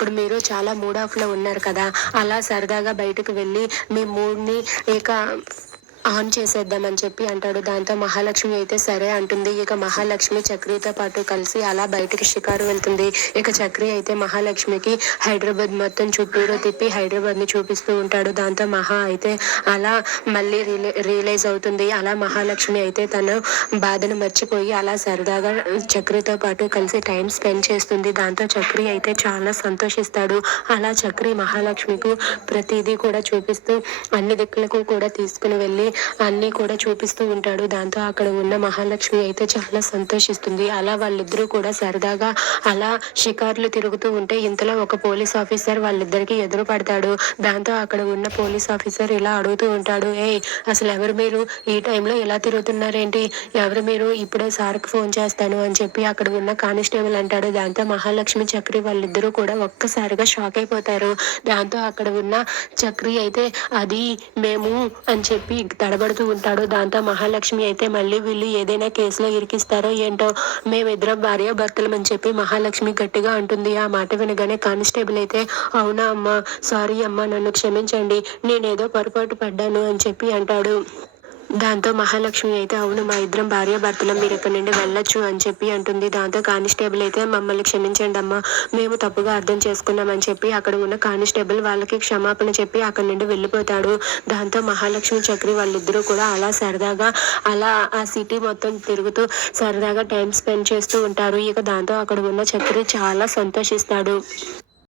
ఇప్పుడు మీరు చాలా మూడ్ ఆఫ్లో ఉన్నారు కదా, అలా సరదాగా బయటకు వెళ్ళి మీ మూడ్ని ఇక ఆన్ చేసేద్దామని చెప్పి అంటాడు. దాంతో మహాలక్ష్మి అయితే సరే అంటుంది. ఇక మహాలక్ష్మి చక్రితో పాటు కలిసి అలా బయటికి షికారు వెళ్తుంది. ఇక చక్రి అయితే మహాలక్ష్మికి హైదరాబాద్ మొత్తం చుట్టూరు తిప్పి హైదరాబాద్ ని చూపిస్తూ ఉంటాడు. దాంతో మహా అయితే అలా మళ్ళీ రియలైజ్ అవుతుంది. అలా మహాలక్ష్మి అయితే తన బాధను మర్చిపోయి అలా సరదాగా చక్రితో పాటు కలిసి టైం స్పెండ్ చేస్తుంది. దాంతో చక్రి అయితే చాలా సంతోషిస్తాడు. అలా చక్రి మహాలక్ష్మికు ప్రతిదీ కూడా చూపిస్తూ అన్ని దిక్కులకు కూడా తీసుకుని వెళ్ళి అన్ని కూడా చూపిస్తూ ఉంటాడు. దాంతో అక్కడ ఉన్న మహాలక్ష్మి అయితే చాలా సంతోషిస్తుంది. అలా వాళ్ళిద్దరూ కూడా సరదాగా అలా షికార్లు తిరుగుతూ ఉంటే ఇంతలో ఒక పోలీస్ ఆఫీసర్ వాళ్ళిద్దరికి ఎదురు పడతాడు. దాంతో అక్కడ ఉన్న పోలీస్ ఆఫీసర్ ఇలా అడుగుతూ ఉంటాడు, అసలు ఎవరు మీరు? ఈ టైంలో ఇలా తిరుగుతున్నారేంటి? ఎవరు మీరు? ఇప్పుడే సార్కి ఫోన్ చేస్తాను అని చెప్పి అక్కడ ఉన్న కానిస్టేబుల్ అంటాడు. దాంతో మహాలక్ష్మి చక్రి వాళ్ళిద్దరూ కూడా ఒక్కసారిగా షాక్ అయిపోతారు. దాంతో అక్కడ ఉన్న చక్రి అయితే అది మేము అని చెప్పి తడబడుతూ ఉంటాడు. దాంతో మహాలక్ష్మి అయితే మళ్ళీ వీళ్ళు ఏదైనా కేసులో ఇరికిస్తారో ఏంటో, మేమిద్దరం భార్య భర్తలం అని చెప్పి మహాలక్ష్మి గట్టిగా అంటుంది. ఆ మాట వినగానే కానిస్టేబుల్ అయితే అవునా అమ్మా, సారీ అమ్మా, నన్ను క్షమించండి, నేనేదో పొరపాటు పడ్డాను అని చెప్పి అంటాడు. దాంతో మహాలక్ష్మి అయితే అవును, మా ఇద్దరం భార్య భర్తలం, మీరు ఇక్కడ నుండి వెళ్ళొచ్చు అని చెప్పి అంటుంది. దాంతో కానిస్టేబుల్ అయితే మమ్మల్ని క్షమించండి అమ్మా, మేము తప్పుగా అర్థం చేసుకున్నామని చెప్పి అక్కడ ఉన్న కానిస్టేబుల్ వాళ్ళకి క్షమాపణ చెప్పి అక్కడ నుండి వెళ్ళిపోతాడు. దాంతో మహాలక్ష్మి చక్రి వాళ్ళిద్దరూ కూడా అలా సరదాగా అలా ఆ సిటీ మొత్తం తిరుగుతూ సరదాగా టైం స్పెండ్ చేస్తూ ఉంటారు. ఇక దాంతో అక్కడ ఉన్న చక్రి చాలా సంతోషిస్తాడు.